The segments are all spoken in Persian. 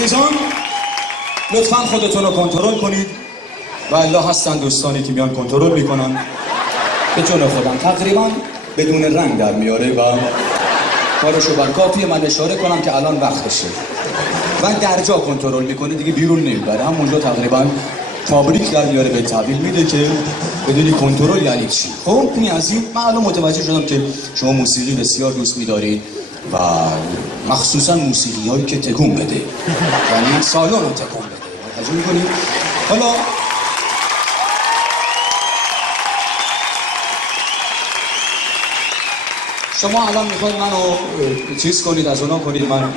عزیزان لطفاً خودتون رو کنترل کنید و الا هستن دوستانی که میان کنترل میکنن به جون خودم تقریبا بدون رنگ در میاره و کارشو بر کافیه من اشاره کنم که الان وقتشه و در جا کنترل میکنه دیگه بیرون نمیبره همونجا تقریبا فابریک در میاره به تحویل میده که بدونی کنترل یعنی چی. خب این از این من الان متوجه شدم که شما موسیقی بسیار دوست میدارید و مخصوصا موسیقی هایی که تکون بده یعنی سالن رو تکون بده توجه میکنید. حالا شما الان میخواید منو چیز کنید از اونا کنید من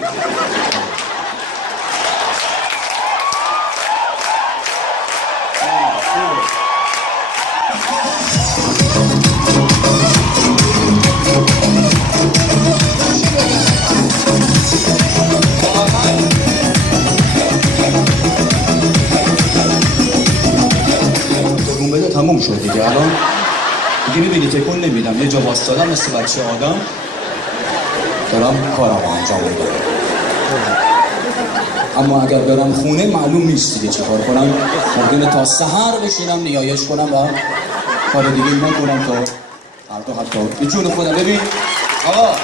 تکون بده تموم شد دیگه. الان دیگه میبینی تکون نمیدم یه جا واسطادم مثل بچه آدم دارم کارم انجام میدم. اما اگر برم خونه معلوم نیست دیگه چه کار کنم. ممکنه تا سحر بشینم نیایش کنم و کار دیگه نکنم تا فردا حتی به جون خودم. ببین آقا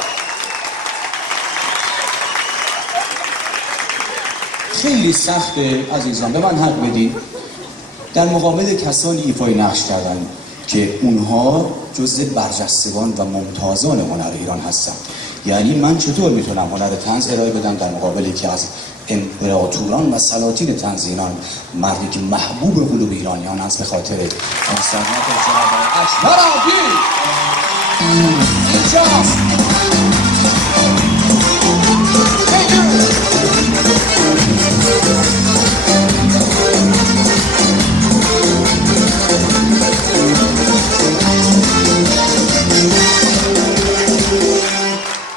خیلی سخته عزیزان به من حق بدین در مقابل کسانی ایفای نقش کردن که اونها جزء برجستگان و ممتازان هنر ایران هستن. یعنی من چطور میتونم هنر طنز ارائه بدم در مقابل یکی از امپراتوران و سلاطین طنز ایران، مردی که محبوب قلوب ایرانیان است به خاطر انسانیت جناب اکبر عبدی. اینجاست